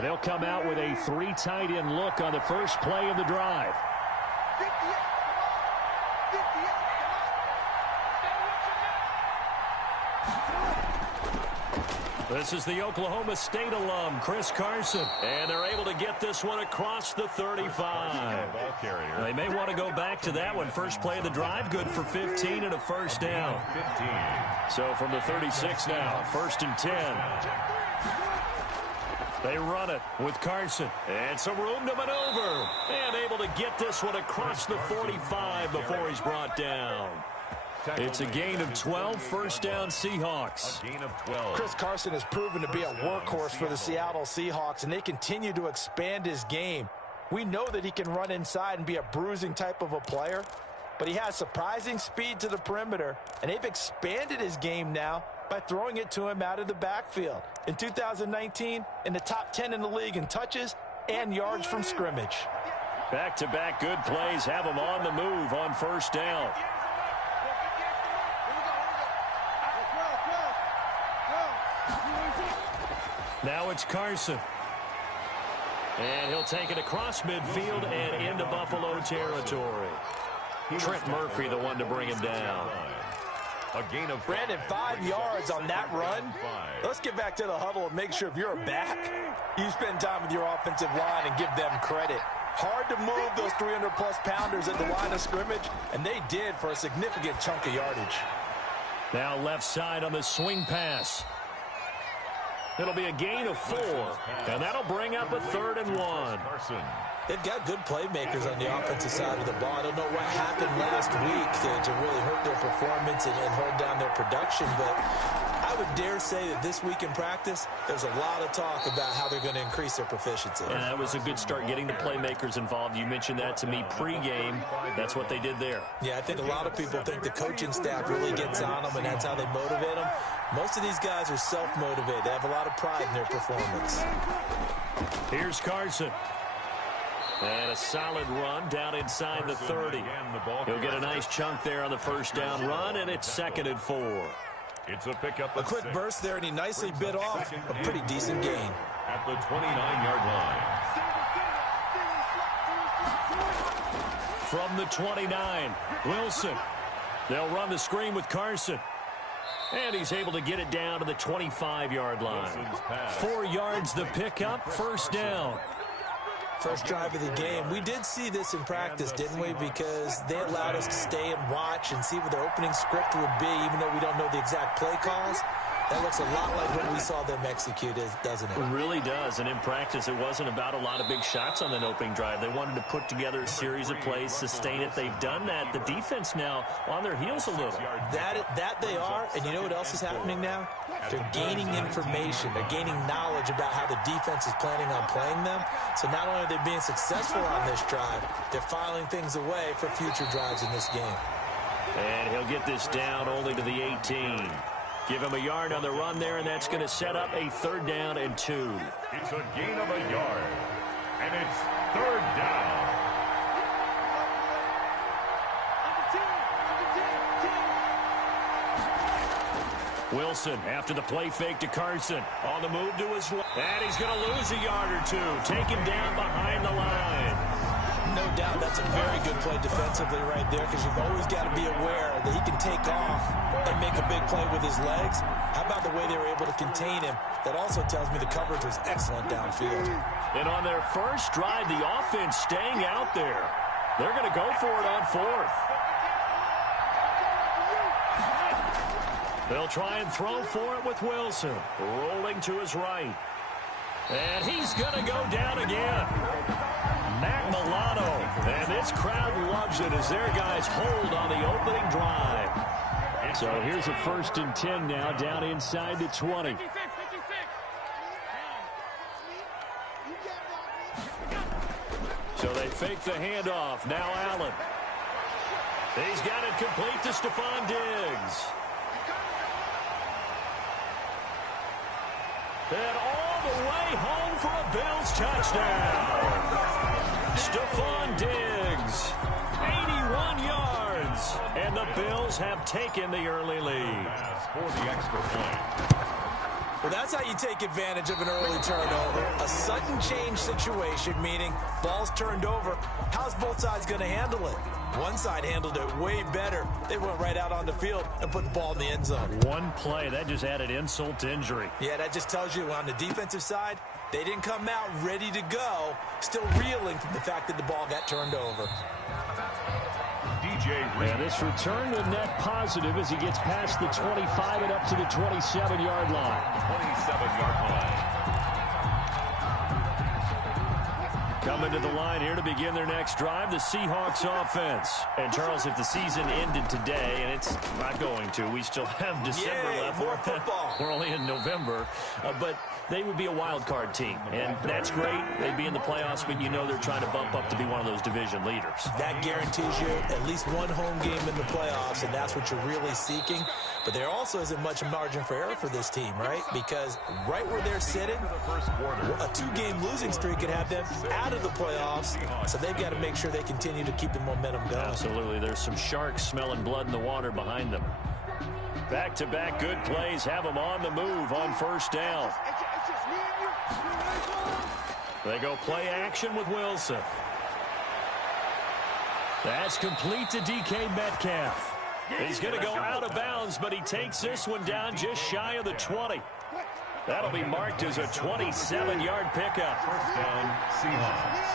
They'll come out with a 3 tight end look on the first play of the drive. This is the Oklahoma State alum, Chris Carson. And they're able to get this one across the 35. They may want to go back to that one. First play of the drive, good for 15 and a first down. So from the 36 now, 1st and 10. They run it with Carson. And some room to maneuver. And able to get this one across the 45 before he's brought down. It's a gain of 12, first down Seahawks. A gain of 12. Chris Carson has proven to be a workhorse for the Seattle Seahawks, and they continue to expand his game. We know that he can run inside and be a bruising type of a player, but he has surprising speed to the perimeter, and they've expanded his game now by throwing it to him out of the backfield. In 2019, in the top 10 in the league in touches and yards from scrimmage. Back-to-back good plays have him on the move on first down. Now it's Carson. And he'll take it across midfield and into Buffalo territory. Trent Murphy, the one to bring him down. A gain of Brandon, 5 yards on that run. Let's get back to the huddle and make sure if you're a back, you spend time with your offensive line and give them credit. Hard to move those 300-plus pounders at the line of scrimmage, and they did for a significant chunk of yardage. Now left side on the swing pass. It'll be a gain of 4, and that'll bring up a 3rd and 1. They've got good playmakers on the offensive side of the ball. I don't know what happened last week to really hurt their performance and hold down their production, but I would dare say that this week in practice, there's a lot of talk about how they're going to increase their proficiency. And that was a good start getting the playmakers involved. You mentioned that to me pregame. That's what they did there. Yeah, I think a lot of people think the coaching staff really gets on them, and that's how they motivate them. Most of these guys are self-motivated. They have a lot of pride in their performance. Here's Carson. And a solid run down inside the 30. He'll get a nice chunk there on the first down run, and it's 2nd and 4. It's a pickup. A quick burst there, and he nicely bit off a pretty decent gain. At the 29-yard line. From the 29, Wilson. They'll run the screen with Carson. And he's able to get it down to the 25-yard line. 4 yards the pickup, first down. First drive of the game. We did see this in practice, didn't we? Because they allowed us to stay and watch and see what the opening script would be, even though we don't know the exact play calls. That looks a lot like what we saw them execute, doesn't it? It really does. And in practice, it wasn't about a lot of big shots on that opening drive. They wanted to put together a series of plays, sustain it. They've done that. The defense now on their heels a little. That they are. And you know what else is happening now? They're gaining information. They're gaining knowledge about how the defense is planning on playing them. So not only are they being successful on this drive, they're filing things away for future drives in this game. And he'll get this down only to the 18. Give him a yard on the run there, and that's going to set up a 3rd down and 2. It's a gain of a yard, and it's 3rd down. Wilson after the play fake to Carson. On the move to his left. And he's going to lose a yard or 2. Take him down behind the line. No doubt that's a very good play defensively right there, because you've always got to be aware that he can take off and make a big play with his legs. How about the way they were able to contain him? That also tells me the coverage was excellent downfield. And on their first drive, the offense staying out there. They're going to go for it on 4th. They'll try and throw for it with Wilson. Rolling to his right. And he's going to go down again. Matt Milano. And this crowd loves it as their guys hold on the opening drive. So here's a 1st and 10 now down inside the 20. So they fake the handoff. Now Allen. He's got it complete to Stephon Diggs. And all the way home for a Bills touchdown. Stephon Diggs, 81 yards. And the Bills have taken the early lead. For the extra point. Well, that's how you take advantage of an early turnover. A sudden change situation, meaning ball's turned over. How's both sides going to handle it? One side handled it way better. They went right out on the field and put the ball in the end zone. One play, that just added insult to injury. Yeah, that just tells you on the defensive side, they didn't come out ready to go, still reeling from the fact that the ball got turned over. And this return will net positive as he gets past the 25 and up to the 27-yard line. 27-yard line. Coming to the line here to begin their next drive, the Seahawks offense. And, Charles, if the season ended today, and it's not going to, we still have December left. More football. We're only in November. But they would be a wild card team, and that's great. They'd be in the playoffs, but you know they're trying to bump up to be one of those division leaders. That guarantees you at least one home game in the playoffs, and that's what you're really seeking. But there also isn't much margin for error for this team, right? Because right where they're sitting, a two-game losing streak could have them out of the playoffs, so they've got to make sure they continue to keep the momentum going. Absolutely. There's some sharks smelling blood in the water behind them. Back-to-back good plays have them on the move on first down. They go play action with Wilson. That's complete to DK Metcalf. He's going to go out of bounds, but he takes this one down just shy of the 20. That'll be marked as a 27-yard pickup. First down, Seahawks.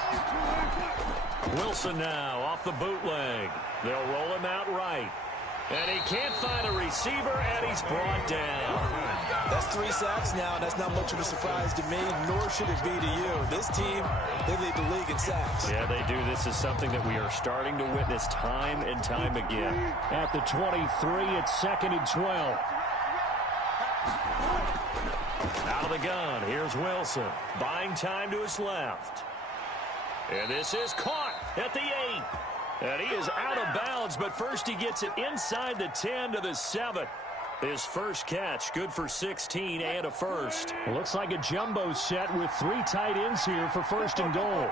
Wilson now off the bootleg. They'll roll him out right. And he can't find a receiver, and he's brought down. That's 3 sacks now, and that's not much of a surprise to me, nor should it be to you. This team, they lead the league in sacks. Yeah, they do. This is something that we are starting to witness time and time again. At the 23, it's 2nd and 12. Out of the gun, here's Wilson. Buying time to his left. And this is caught at the 8. And he is out of bounds, but first he gets it inside the 10 to the 7. His first catch, good for 16 and a first. Looks like a jumbo set with 3 tight ends here for 1st and goal.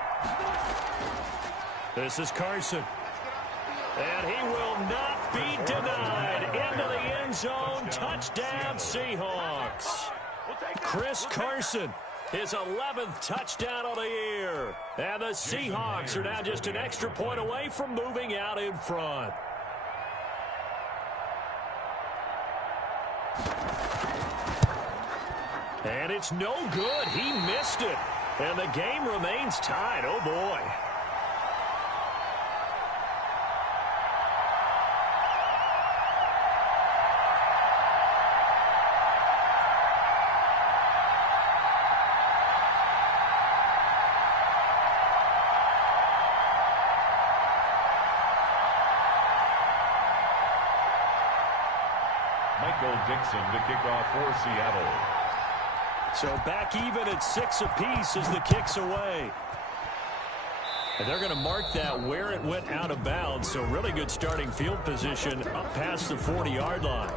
This is Carson. And he will not be denied. Into the end zone, touchdown Seahawks. Chris Carson, his 11th touchdown of the year. And the Seahawks are now just an extra point away from moving out in front. And it's no good. He missed it. And the game remains tied. Oh, boy. Dixon to kick off for Seattle. So back even at 6 apiece as the kick's away. And they're going to mark that where it went out of bounds. So really good starting field position up past the 40-yard line.